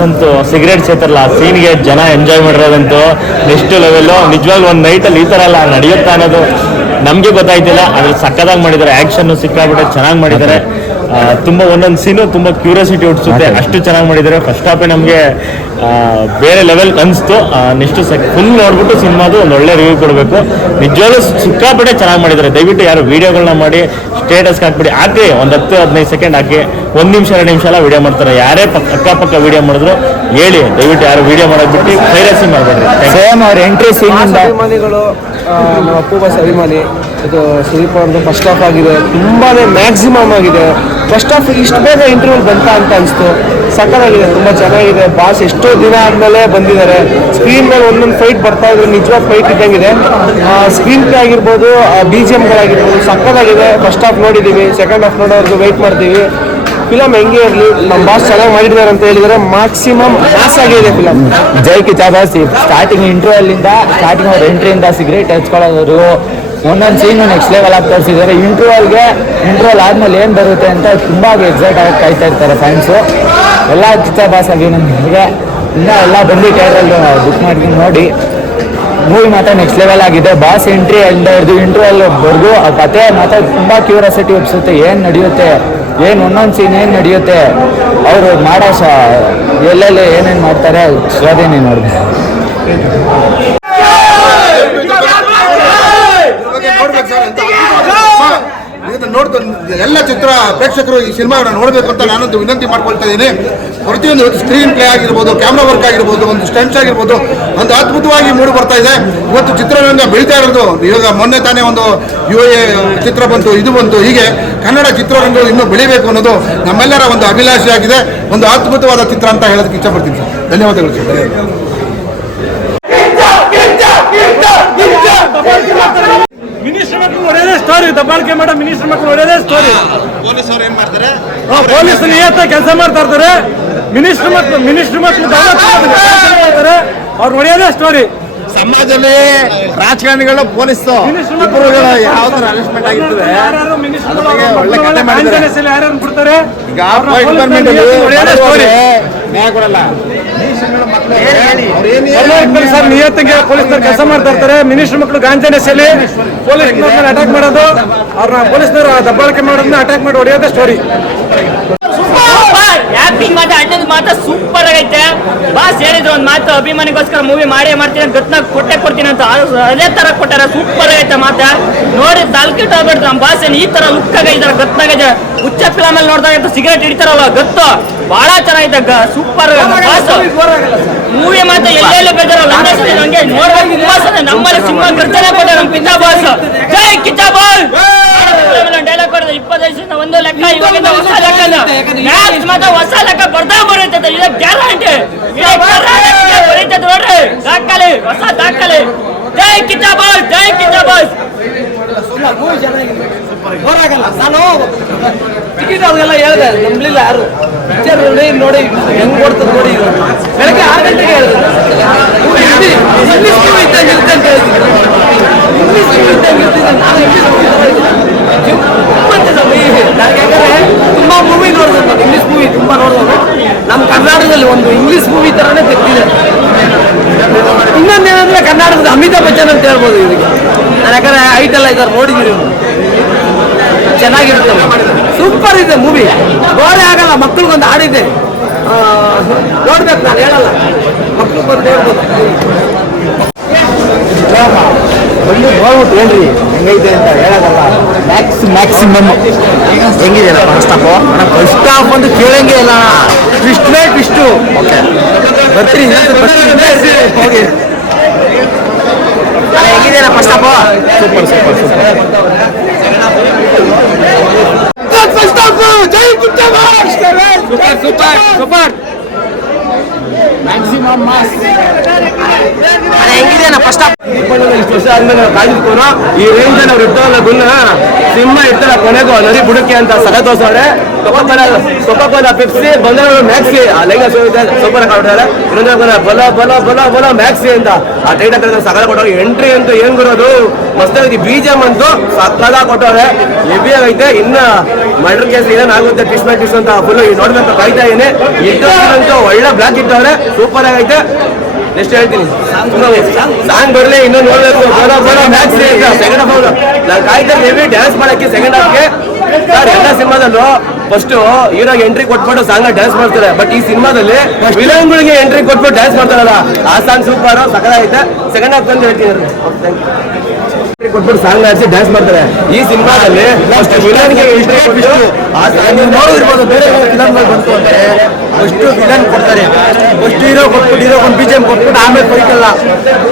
Boss ಅಂತೂ cigarette ಸೇತಾರಲ್ಲ ಆ ಸೀನ್ಗೆ ಜನ ಎಂಜಾಯ್ ಮಾಡಿರೋದಂತೂ ನೆಕ್ಸ್ಟ್ ಲೆವೆಲ್ಲು. ನಿಜವಾಗ್ಲೂ ಒಂದು ನೈಟಲ್ಲಿ ಈ ಥರ ಎಲ್ಲ ನಡೆಯುತ್ತಾ ಅನ್ನೋದು ನಮಗೆ ಗೊತ್ತಾಯ್ತಿಲ್ಲ. ಅದ್ರಲ್ಲಿ ಸಕ್ಕದಾಗಿ ಮಾಡಿದ್ದಾರೆ, ಆ್ಯಕ್ಷನ್ನು ಸಿಕ್ಕಾಬಿಟ್ಟೆ ಚೆನ್ನಾಗಿ ಮಾಡಿದ್ದಾರೆ. ತುಂಬ ಒಂದೊಂದು ಸೀನು ತುಂಬ ಕ್ಯೂರಿಯಾಸಿಟಿ ಹುಟ್ಟಿಸುತ್ತೆ, ಅಷ್ಟು ಚೆನ್ನಾಗಿ ಮಾಡಿದ್ದಾರೆ. ಫಸ್ಟ್ ಹಾಫೇ ನಮಗೆ ಬೇರೆ ಲೆವೆಲ್ ಅನಿಸ್ತು. ನೆಕ್ಸ್ಟ್ ಫುಲ್ ನೋಡ್ಬಿಟ್ಟು ಸಿನಿಮಾದು ಒಂದು ಒಳ್ಳೆ ರಿವ್ಯೂ ಕೊಡಬೇಕು. ನಿಜವಾಗ್ಲೂ ಸಿಕ್ಕಾಪಟ್ಟೆ ಚೆನ್ನಾಗಿ ಮಾಡಿದ್ದಾರೆ. ದಯವಿಟ್ಟು ಯಾರು ವೀಡಿಯೋಗಳನ್ನ ಮಾಡಿ ಸ್ಟೇಟಸ್ಗೆ ಹಾಕ್ಬಿಡಿ, ಹಾಕಿ ಒಂದು 10-15 ಸೆಕೆಂಡ್ ಹಾಕಿ, 1 ನಿಮಿಷ 2 ನಿಮಿಷ ಎಲ್ಲ ವೀಡಿಯೋ ಮಾಡ್ತಾರೆ. ಯಾರೇ ಅಕ್ಕಪಕ್ಕ ವೀಡಿಯೋ ಮಾಡಿದ್ರು ಹೇಳಿ, ದಯವಿಟ್ಟು ಯಾರು ವೀಡಿಯೋ ಮಾಡೋದು ಬಿಟ್ಟು ಪೈರಸಿ ಮಾಡಬೇಡ್ರಿ. ಸೇಮ್ ಅವ್ರ ಎಂಟ್ರಿ ಸೀನಿಂದ ಅಭಿಮಾನಿಗಳು ನಮ್ಮ ಅಪ್ಪು ಬಾಸ್ ಅಭಿಮಾನಿ. ಇದು ಸುದೀಪ್ ಅವ್ರದ್ದು ಫಸ್ಟ್ ಹಾಫ್ ಆಗಿದೆ, ತುಂಬಾ ಮ್ಯಾಕ್ಸಿಮಮ್ ಆಗಿದೆ. ಫಸ್ಟ್ ಹಾಫ್ ಇಷ್ಟು ಬೇಗ ಇಂಟರ್ವ್ಯೂಲ್ ಬಂತ ಅಂತ ಅನಿಸ್ತು. ಸಕ್ಕತ್ತಾಗಿದೆ, ತುಂಬ ಚೆನ್ನಾಗಿದೆ. ಬಾಸ್ ಎಷ್ಟೋ ದಿನ ಆದಮೇಲೆ ಬಂದಿದ್ದಾರೆ. ಸ್ಕ್ರೀನ್ ಮೇಲೆ ಒಂದೊಂದು ಫೈಟ್ ಬರ್ತಾ ಇದ್ರು, ನಿಜವಾದ ಫೈಟ್ ಇದ್ದಂಗಿದೆ. ಸ್ಕ್ರೀನ್ ಪ್ಲೇ ಆಗಿರ್ಬೋದು, BGMಗಳಾಗಿರ್ಬೋದು ಸಕ್ಕತ್ತಾಗಿದೆ. ಫಸ್ಟ್ ಹಾಫ್ ನೋಡಿದ್ದೀವಿ, ಸೆಕೆಂಡ್ ಹಾಫ್ ನೋಡೋರ್ಗು ವೆಯ್ಟ್ ಮಾಡ್ತೀವಿ. ಫಿಲಮ್ ಹೆಂಗೆ ಇರಲಿ, ನಮ್ಮ ಬಾಸ್ ಚೆನ್ನಾಗಿ ಮಾಡಿದ್ದಾರೆ ಅಂತ ಹೇಳಿದರೆ ಮ್ಯಾಕ್ಸಿಮಮ್ ಮಾಸ್ ಆಗಿದೆ ಫಿಲಮ್. ಜೈ ಕಿಚ್ಚ ಬಾಸ್. ಸ್ಟಾರ್ಟಿಂಗ್ ಇಂಟರ್ವ್ಯೂಲಿಂದ ಸ್ಟಾರ್ಟಿಂಗ್ ಅವ್ರ ಎಂಟ್ರಿಯಿಂದ ಸಿಗರೇಟ್ ಹಚ್ಕೊಳ್ಳೋರು ಒಂದೊಂದು ಸೀನು ನೆಕ್ಸ್ಟ್ ಲೆವೆಲ್ ಆಗಿ ತೋರಿಸಿದ್ದಾರೆ. ಇಂಟರ್ವಲ್ ಆದಮೇಲೆ ಏನು ಬರುತ್ತೆ ಅಂತ ತುಂಬ ಎಕ್ಸೈಟ್ ಆಗಿ ಕಾಯ್ತಾ ಇರ್ತಾರೆ ಫ್ಯಾನ್ಸು. ಎಲ್ಲ ಕಿಚ್ಚ ಬಾಸ್ ಆಗಿ ನಮಗೆ ಇನ್ನೂ ಎಲ್ಲ ಬಂದು ಥಿಯೇಟ್ರಲ್ಲಿ ಬುಕ್ ಮಾಡ್ಕೊಂಡು ನೋಡಿ. ಮೂವಿ ಮಾತ್ರ ನೆಕ್ಸ್ಟ್ ಲೆವೆಲ್ ಆಗಿದೆ. ಬಾಸ್ ಎಂಟ್ರಿ ಎಲ್ಲ ಹಿಡಿದು ಇಂಟರ್ವಲ್ವರೆಗೂ ಆ ಕತೆ ಮಾತ್ರ ತುಂಬ ಕ್ಯೂರಿಯಾಸಿಟಿ ಹುಟ್ಟಿಸುತ್ತೆ. ಏನು ನಡೆಯುತ್ತೆ, ಏನು ಒಂದೊಂದು ಸೀನ್ ಏನು ನಡೆಯುತ್ತೆ, ಅವರು ಮಾಡೋ ಎಲ್ಲೆಲ್ಲಿ ಏನೇನು ಮಾಡ್ತಾರೆ ಸ್ಟೋರಿನೇ ನೋಡಿದೆ. ಎಲ್ಲ ಚಿತ್ರ ಪ್ರೇಕ್ಷಕರು ಈ ಸಿನಿಮಾವನ್ನು ನೋಡಬೇಕು ಅಂತ ನಾನಂತೂ ವಿನಂತಿ ಮಾಡ್ಕೊಳ್ತಾ ಇದ್ದೀನಿ. ಪ್ರತಿಯೊಂದು ಸ್ಕ್ರೀನ್ ಪ್ಲೇ ಆಗಿರ್ಬೋದು, ಕ್ಯಾಮ್ರಾ ವರ್ಕ್ ಆಗಿರ್ಬೋದು, ಒಂದು ಸ್ಟಂಟ್ಸ್ ಆಗಿರ್ಬೋದು, ಒಂದು ಅದ್ಭುತವಾಗಿ ಮೂಡಿ ಬರ್ತಾ ಇದೆ. ಇವತ್ತು ಚಿತ್ರರಂಗ ಬೆಳೀತಾ ಇರೋದು. ಇವಾಗ ಮೊನ್ನೆ ತಾನೇ ಒಂದು UA ಚಿತ್ರ ಬಂತು, ಇದು ಬಂತು. ಹೀಗೆ ಕನ್ನಡ ಚಿತ್ರರಂಗವು ಇನ್ನೂ ಬೆಳಿಬೇಕು ಅನ್ನೋದು ನಮ್ಮೆಲ್ಲರ ಒಂದು ಅಭಿಲಾಷೆ ಆಗಿದೆ. ಒಂದು ಅದ್ಭುತವಾದ ಚಿತ್ರ ಅಂತ ಹೇಳೋದಕ್ಕೆ ಇಷ್ಟಪಡ್ತೀನಿ ಸರ್. ಧನ್ಯವಾದಗಳು ಸರ್. ಮಿನಿಸ್ಟರ್ ಮಕ್ಕಳು ಒಳ್ಳೆಯದೇ ಸ್ಟೋರಿ, ದಬ್ಬಾಳಿಕೆ ಮಾಡೋ ಮಿನಿಸ್ಟರ್ ಮಕ್ಕಳು ಒಳ್ಳೆಯದೇ ಸ್ಟೋರಿ. ಪೊಲೀಸರು ಏನ್ ಮಾಡ್ತಾರೆ, ಪೊಲೀಸ್ ನಿಯತ್ತ ಕೆಲಸ ಮಾಡ್ತಾ ಇರ್ತಾರೆ. ಮಿನಿಸ್ಟರ್ ಮಕ್ಕಳು ಮಾಡ್ತಾರೆ, ಅವ್ರು ಒಳ್ಳೆಯದೇ ಸ್ಟೋರಿ. ಸಮಾಜದಲ್ಲಿ ರಾಜಕಾರಣಿಗಳು ಪೊಲೀಸ್ ಯಾವ ತರ ಅರೆಸ್ಟ್ಮೆಂಟ್ ಆಗಿರ್ತದೆ, ಒಳ್ಳೆ ಕತೆ ಮಾಡಿದ್ದಾರೆ. ಯಾರ್ಯಾರು ಬಿಡ್ತಾರೆ ಈಗ ಒಳ್ಳೆಯದೇ ಸ್ಟೋರಿ ನ್ಯಾಯ ಕೊಡಲ್ಲ. ಸರ್ ನಿಯತ್ತಿಗೆ ಪೊಲೀಸ್ನವ್ರು ಕೆಲಸ ಮಾಡ್ತಾ ಇರ್ತಾರೆ. ಮಿನಿಸ್ಟರ್ ಮಕ್ಕಳು ಗಾಂಜಾನೆಸೆಯಲ್ಲಿ ಪೊಲೀಸ್ನವ್ರನ್ನ ಅಟ್ಯಾಕ್ ಮಾಡೋದು, ಅವ್ರನ್ನ ಪೊಲೀಸ್ನವರು ದಬ್ಬಾಳಿಕೆ ಮಾಡೋದನ್ನ ಅಟ್ಯಾಕ್ ಮಾಡಿ ಹೊಡೆಯೋದೇ ಸ್ಟೋರಿ. ಆಕ್ಟಿಂಗ್ ಮಾತ್ರ ಅಣ್ಣದ ಮಾತ್ರ ಸೂಪರ್ ಆಗೈತೆ. ಬಾಸ್ ಹೇಳಿದ್ರು ಒಂದು ಮಾತು, ಅಭಿಮಾನಿಗೋಸ್ಕರ ಮೂವಿ ಮಾಡೇ ಮಾಡ್ತೀನಿ, ಗತ್ನಾಗ ಕೊಡ್ತೀನಿ ಅಂತ. ಅದೇ ತರ ಕೊಟ್ಟಾರ, ಸೂಪರ್ ಆಗೈತೆ ಮಾತ್ರ. ನೋಡಿ ತಲ್ಕಿಟ್ ಹೋಗ್ಬಿಡ್ತು. ನಮ್ಮ ಬಾಸ್ ಈ ತರ ಲುಕ್ ಆಗಿದ್ದಾರೆ, ಗತ್ನಾಗ ಹುಚ್ಚ ಫಿಲಮ್ ಅಲ್ಲಿ ನೋಡಿದಾಗ ಸಿಗರೇಟ್ ಹಿಡಿತಾರಲ್ಲ ಗತ್ತು, ಬಹಳ ಚೆನ್ನಾಗಿದೆ. ಸೂಪರ್ ಬಾಸ್ ಮೂವಿ ಮಾತ್ರ ಎಲ್ಲೆಲ್ಲೂ ಬೇಜಾರಲ್ಲ. ಹಂಗೆ ನೋಡ್ಬೇಕು. ನಮ್ಮಲ್ಲಿ ಸಿನಿಮಾ ಖರ್ಚನೆ ಕೊಟ್ಟಾರ ನಮ್ಮ ಕಿಚ್ಚ ಬಾಸ್. ಜೈ ಕಿಚ್ಚ ಬಾಸ್. ಡೈಲಾಗ್ ಕೊಡೋದು 25 ವರ್ಷದಿಂದ ಒಂದು ಲೆಕ್ಕ, ಇವಾಗಿಂದ ಹೊಸ ಲೆಕ್ಕ ಮಾತ್ರ ಹೊಸ ಲೆಕ್ಕ ಬರ್ತಾ ಬರುತ್ತೆ. ಇದು ಗ್ಯಾರಂಟಿ ಬರೀತದೆ ನೋಡ್ರಿ. ದಾಖಲೆ, ಹೊಸ ದಾಖಲೆ. ಜೈ ಕಿಚ್ಚ ಬಾಸ್, ಜೈ ಕಿಚ್ಚ ಬಾಸ್. ನಾನು ಟಿಕೆಟ್ ಅವ್ರಿಗೆಲ್ಲ ಹೇಳಿದೆ, ನಂಬಲಿಲ್ಲ ಯಾರು. ಪಿಕ್ಚರ್ ನೋಡಿ ಹೆಂಗ್ ಕೊಡ್ತದೆ ನೋಡಿ. ಬೆಳಗ್ಗೆ 6 ಗಂಟೆಗೆ ಹೇಳಿದೆ ಇಂಗ್ಲೀಷ್ ಮೂವಿ ಇದ್ದಂಗೆ ಇರುತ್ತೆ ಅಂತ ಹೇಳ್ತೀನಿ. ಇಂಗ್ಲೀಷ್ ಮೂವಿ ಇದ್ದಂಗೆ ಇರ್ತಿದ್ದೆ ನಾನು. ಯಾಕಂದ್ರೆ ತುಂಬಾ ಮೂವಿ ನೋಡಿದ್ರು ನಾನು, ಇಂಗ್ಲೀಷ್ ಮೂವಿ ತುಂಬಾ ನೋಡಿದ್ರು. ನಮ್ಮ ಕರ್ನಾಟಕದಲ್ಲಿ ಒಂದು ಇಂಗ್ಲೀಷ್ ಮೂವಿ ತರಾನೇ ತೆಗ್ದಿದೆ. ಇನ್ನೊಂದೇನಂದ್ರೆ ಕರ್ನಾಟಕದ ಅಮಿತಾಬ್ ಬಚ್ಚನ್ ಅಂತ ಹೇಳ್ಬೋದು ಇದಕ್ಕೆ. ನಾನು ಯಾಕಂದ್ರೆ ಐಟೆಲ್ಲ ಇದ್ದಾರೆ ನೋಡಿದ್ದೀರಿ, ಚೆನ್ನಾಗಿರುತ್ತೆ. ಸೂಪರ್ ಇದೆ ಮೂವಿ, ಬೋರೇ ಆಗಲ್ಲ. ಮಕ್ಳಿಗೊಂದು ಹಾಡಿದೆ ನೋಡ್ಬೇಕು, ನಾನು ಹೇಳಲ್ಲ, ಮಕ್ಳು ಬಂದು ನೋಡ್ಬೋದು. ಒಂದು ನೋಡ್ಬಿಟ್ಟು ಹೇಳ್ರಿ ಹೆಂಗೈತೆ ಅಂತ ಹೇಳೋದಲ್ಲ. ಮ್ಯಾಕ್ಸಿಮಮ್ ಹೆಂಗಿದೆ ಫಸ್ಟ್ ಹಾಫು? ಫಸ್ಟ್ ಹಾಫ್ ಒಂದು ಕೇಳಂಗೆ ಇಲ್ಲ. ಟ್ವಿಸ್ಟು ಬರ್ತೀರಿ ಹೋಗಿ. ಹೆಂಗಿದೆ first half? Super. Super maximum mass. ಹೆಂಗಿದೆ ಫಸ್ಟ್ ಹಾಫ್? ಇಷ್ಟು ವರ್ಷ ಆದ್ಮೇಲೆ ನಾವು ಕಾಯ್ದಿಟ್ಕೊಂಡು ಈ ರೇಂಜ್ ಅವ್ರು ಇರ್ತಾವಲ್ಲ ಗುನ್ನ ಸಿಂಹ ಇರ್ತಾರ ಕೊನೆಗೂ ನರಿ ಬುಡಕ್ಕೆ ಅಂತ ಸಲ ತೋರ್ಸವ್ರೆ. ಕೊಕೊಕೋಲ ಪೆಪ್ಸಿ ಬಂದ ಮ್ಯಾಕ್ಸಿ ಆ ಲೈಂಗ ಸೂಪರ್ ಹಾಕಿಬಿಟ್ಟಾರೆ. ಇನ್ನೊಂದು ಬಲ ಮ್ಯಾಕ್ಸಿ ಅಂತ ಆ ಟೈಟ್ ಹಾಕಿದ್ರೆ ಸಗಲ ಕೊಟ್ಟವ್ರೆ. ಎಂಟ್ರಿ ಅಂತೂ ಏನ್ ಬರೋದು ಮಸ್ತಾಗಿ. BGM ಅಂತೂ ಸಕ್ಕದಾಗ ಕೊಟ್ಟವ್ರೆ, ಹೆವಿ ಆಗೈತೆ. ಇನ್ನ ಮರ್ಡರ್ ಕೇಸ್ ಏನಾಗುತ್ತೆ ಟ್ವಿಸ್ಟ್ ಬೈ ಟ್ವಿಸ್ಟ್ ಅಂತ ಫುಲ್ ನೋಡ್ಬೇಕು ಕಾಯ್ತಾ ಇದೀನಿ. ಇಂಟರ್ವ್ಯೂ ಒಳ್ಳೆ ಬ್ಲಾಕ್ ಇಟ್ಟವ್ರೆ, ಸೂಪರ್ ಆಗೈತೆ. ನೆಕ್ಸ್ಟ್ ಹೇಳ್ತೀನಿ ಸಾಂಗ್ ಬರಲಿ, ಇನ್ನೂ ನೋಡ್ಬೇಕು. ಮ್ಯಾಚ್ ಸೆಕೆಂಡ್ ಹಾಫ್ ನಾನು ಕಾಯ್ತಾ ಇದ್ದೀವಿ ಡ್ಯಾನ್ಸ್ ಮಾಡಕ್ಕೆ. ಸೆಕೆಂಡ್ ಹಾಫ್ಗೆ ಸರ್ ಎಲ್ಲ ಸಿನಿಮಾದಲ್ಲೂ ಫಸ್ಟ್ ಹೀರೋಗೆ ಎಂಟ್ರಿ ಕೊಟ್ಬಿಟ್ಟು ಸಾಂಗ್ ಡ್ಯಾನ್ಸ್ ಮಾಡ್ತಾರೆ. ಬಟ್ ಈ ಸಿನಿಮಾದಲ್ಲಿ ವಿಲನ್ಗಳಿಗೆ ಎಂಟ್ರಿ ಕೊಟ್ಬಿಟ್ಟು ಡ್ಯಾನ್ಸ್ ಮಾಡ್ತಾರಲ್ಲ, ಆ ಸಾಂಗ್ ಸೂಪರ್ ಸಕಲಾಗೈತೆ. ಸೆಕೆಂಡ್ ಹಾಫ್ ಅಂತ ಹೇಳ್ತೀನಿ, ಕೊಟ್ಬಿಟ್ಟು ಸಾಂಗ್ ಆಡಿಸಿ ಡ್ಯಾನ್ಸ್ ಮಾಡ್ತಾರೆ. ಈ ಸಿನಿಮಾದಲ್ಲಿ ಫಸ್ಟ್ ವಿಲನ್ಗೆ ಎಂಟ್ರಿ ಕೊಟ್ಟು ಆ ಸಾಂಗ್ ನೋಡಿರ್ಬೋದು. ಬೇರೆ ಫಿಲಮ್ಗಳು ಬಂತು ಅಂತಾರೆ ಫಸ್ಟ್ ವಿಲನ್ ಕೊಡ್ತಾರೆ, ಫಸ್ಟ್ ಹೀರೋ ಕೊಟ್ಬಿಟ್ಟು ಹೀರೋ ಒಂದು BGM ಕೊಟ್ಬಿಟ್ಟು ಆಮೇಲೆ ಬೈಕಲ್ಲ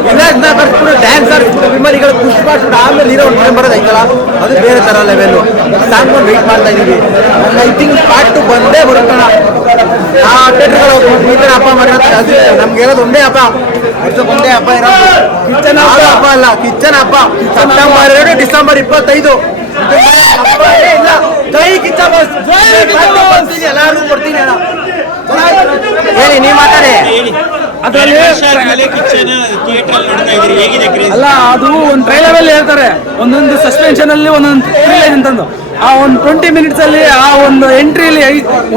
ವಿಲನ್ ಕಟ್ಬಿಟ್ಟು ಡ್ಯಾನ್ಸ್ ಆಡ್ಬಿಟ್ಟು ಅಭಿಮಾನಿಗಳು ಖುಷಿ ಮಾಡ್ಬಿಟ್ಟು ಆಮೇಲೆ ಹೀರೋ ಒಂದು ಬರೋದು ಐತಲ್ಲ, ಅದು ಬೇರೆ ತರ ಲೆವೆಲ್. ಸಾಂಗ್ ಒಂದು ವೆಯ್ಟ್ ಮಾಡ್ತಾ ಇದೀವಿ. ಐ ಥಿಂಕ್ ಪಾರ್ಟ್ 2 ಬಂದೇ ಬರುತ್ತಣ. ಆ ಥಿಯೇಟರ್ಗಳು ಈ ಥರ ಹಬ್ಬ ಮಾಡಿರೋದು ಅದು ನಮ್ಗೆ ಇರೋದು ಒಂದೇ ಹಬ್ಬ, ಒಂದೇ ಹಬ್ಬ ಇರೋದು. ಕಿಚ್ಚನ್ ಹಬ್ಬ ಅಲ್ಲ, ಕಿಚ್ಚನ್ ಹಬ್ಬ. ಸೆಪ್ಟೆಂಬರ್ 2 ಡಿಸೆಂಬರ್ 25 ಇಲ್ಲ. ಜೈ ಕಿಚ್ಚ ಬಾಸ್, ಎಲ್ಲಾರು ಕೊಡ್ತೀನಿ ಅಣ್ಣ. ಹೇಳಿ ನೀವ್ ಮಾತಾಡಿ. ಅಲ್ಲ, ಅದು ಒಂದು ಟ್ರೈಲರ್ ಅಲ್ಲಿ ಹೇಳ್ತಾರೆ ಒಂದೊಂದು ಸಸ್ಪೆನ್ಷನ್ ಅಲ್ಲಿ ಒಂದೊಂದು ಥ್ರಿಲ್ ಅಂತಂದು. ಆ ಒಂದು 20 ಮಿನಿಟ್ಸ್ ಅಲ್ಲಿ ಆ ಒಂದು ಎಂಟ್ರಿಲಿ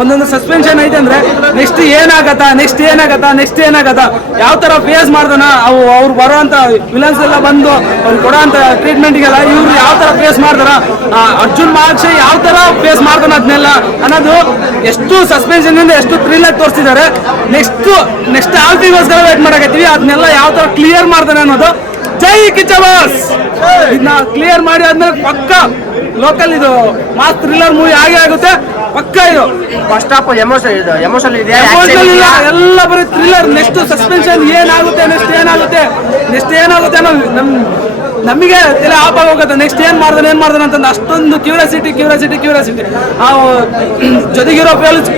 ಒಂದೊಂದು ಸಸ್ಪೆನ್ಷನ್ ಐತೆ ಅಂದ್ರೆ ನೆಕ್ಸ್ಟ್ ಏನಾಗತ್ತಾ ಯಾವ ತರ ಫೇಸ್ ಮಾಡ್ದಾನ ಅವ್ರು ಬರೋಂತ ವಿಲನ್ಸ್ ಎಲ್ಲ ಬಂದು ಅವ್ರು ಕೊಡೋಂತ ಟ್ರೀಟ್ಮೆಂಟ್ಗೆಲ್ಲ ಇವ್ರು ಯಾವ ತರ ಫೇಸ್ ಮಾಡ್ತಾರ, ಅರ್ಜುನ್ ಮಹಾಕ್ಷಯ್ ಯಾವ ತರ ಫೇಸ್ ಮಾಡ್ತಾನ ಅದನ್ನೆಲ್ಲ ಅನ್ನೋದು ಎಷ್ಟು ಸಸ್ಪೆನ್ಷನ್ ಇಂದ ಎಷ್ಟು ಥ್ರಿಲ್ ಆಗಿ ತೋರಿಸಿದ್ದಾರೆ. ನೆಕ್ಸ್ಟ್ ಆಲ್ಫಿಗೋಸ್ಕರ ವೇಟ್ ಮಾಡಕತ್ತೀವಿ, ಅದನ್ನೆಲ್ಲ ಯಾವ ತರ ಕ್ಲಿಯರ್ ಮಾಡ್ತಾನೆ ಅನ್ನೋದು. ಜೈ ಕಿಚ್ಚ ಬಾಸ್. ಇದನ್ನ ಕ್ಲಿಯರ್ ಮಾಡಿ ಆದ್ಮೇಲೆ ಪಕ್ಕ ಲೋಕಲ್ ಇದು ಮಾಸ್ ಥ್ರಿಲ್ಲರ್ ಮೂವಿ ಆಗೇ ಆಗುತ್ತೆ ಪಕ್ಕ. ಇದು ಫಸ್ಟ್ ಹಾಫ್ ಎಮೋಷನಲ್ ಇದೆ, ಇಲ್ಲ, ಎಲ್ಲ ಬರೀ ಥ್ರಿಲ್ಲರ್. ನೆಕ್ಸ್ಟ್ ಸಸ್ಪೆನ್ಷನ್ ಏನಾಗುತ್ತೆ ಅನ್ನೋ ನಮಗೆ ತಲೆ ಆಫ್ ಆಗೋಗುತ್ತೆ. ನೆಕ್ಸ್ಟ್ ಏನ್ ಮಾಡ್ದಾನೆ ಅಂತಂದು ಅಷ್ಟೊಂದು ಕ್ಯೂರಿಯಾಸಿಟಿ. ಆ ಜೊತೆಗಿರೋ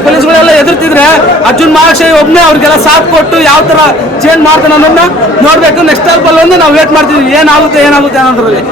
ಪೊಲೀಸ್ಗಳೆಲ್ಲ ಎದುರ್ತಿದ್ರೆ ಅರ್ಜುನ್ ಮಹಾಕ್ಷಯ್ ಒಬ್ಬನೇ ಅವ್ರಿಗೆಲ್ಲ ಸಾಥ್ ಕೊಟ್ಟು ಯಾವ ತರ ಚೇಂಜ್ ಮಾಡ್ತಾನೆ ಅನ್ನೋದನ್ನ ನೋಡ್ಬೇಕು. ನೆಕ್ಸ್ಟ್ ಹಾಫ್ ಅಲ್ಲಿ ನಾವು ವೇಟ್ ಮಾಡ್ತೀವಿ ಏನಾಗುತ್ತೆ ಅನ್ನೋದ್ರಲ್ಲಿ.